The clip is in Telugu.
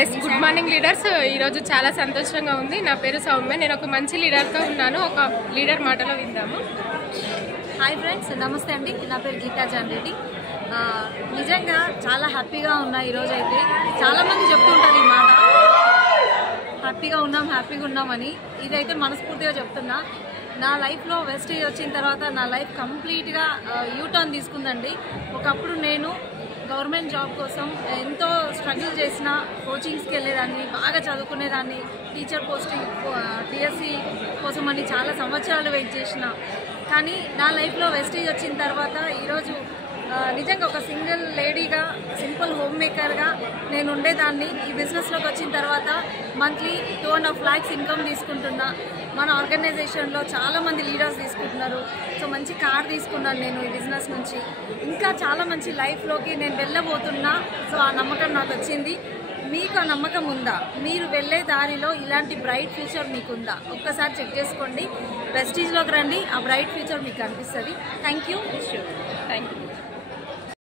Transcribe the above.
Yes good morning leaders. ఈరోజు చాలా సంతోషంగా ఉంది. నా పేరు సౌమ్య. నేను ఒక మంచి లీడర్తో ఉన్నాను. ఒక లీడర్ మాటలో విందాము. హాయ్ ఫ్రెండ్స్, నమస్తే అండి. నా పేరు గీతా జాన్ రెడ్డి. నిజంగా చాలా హ్యాపీగా ఉన్నా. ఈరోజు అయితే చాలామంది చెప్తుంటారు ఈ మాట, హ్యాపీగా ఉన్నామని. ఇదైతే మనస్ఫూర్తిగా చెప్తున్నా. నా లైఫ్లో వెస్టేజ్ వచ్చిన తర్వాత నా లైఫ్ కంప్లీట్గా యూటర్న్ తీసుకుందండి. ఒకప్పుడు నేను గవర్నమెంట్ జాబ్ కోసం ఎంతో స్ట్రగుల్ చేసిన, కోచింగ్స్కి వెళ్ళేదాన్ని, బాగా చదువుకునేదాన్ని, టీచర్ పోస్టింగ్ టీఎస్సీ కోసం అని చాలా సంవత్సరాలు వెయిట్ చేసిన. కానీ నా లైఫ్లో వెస్టేజ్ వచ్చిన తర్వాత ఈరోజు నిజంగా ఒక సింగిల్ లేడీగా, సింపుల్ హోమ్ మేకర్గా నేను ఉండేదాన్ని. ఈ బిజినెస్లోకి వచ్చిన తర్వాత మంత్లీ 2.5 lakhs ఇన్కమ్ తీసుకుంటున్నా. మన ఆర్గనైజేషన్లో చాలామంది లీడర్స్ తీసుకుంటున్నారు. సో మంచి కార్ తీసుకున్నాను నేను ఈ బిజినెస్ నుంచి. ఇంకా చాలా మంచి లైఫ్లోకి నేను వెళ్ళబోతున్నా. సో ఆ నమ్మకం నాకు వచ్చింది. మీకు ఆ నమ్మకం ఉందా? మీరు వెళ్ళే దారిలో ఇలాంటి బ్రైట్ ఫ్యూచర్ మీకుందా? ఒక్కసారి చెక్ చేసుకోండి. ప్రెస్టీజ్లోకి రండి, ఆ బ్రైట్ ఫ్యూచర్ మీకు కనిపిస్తుంది. Thank you. Thank you.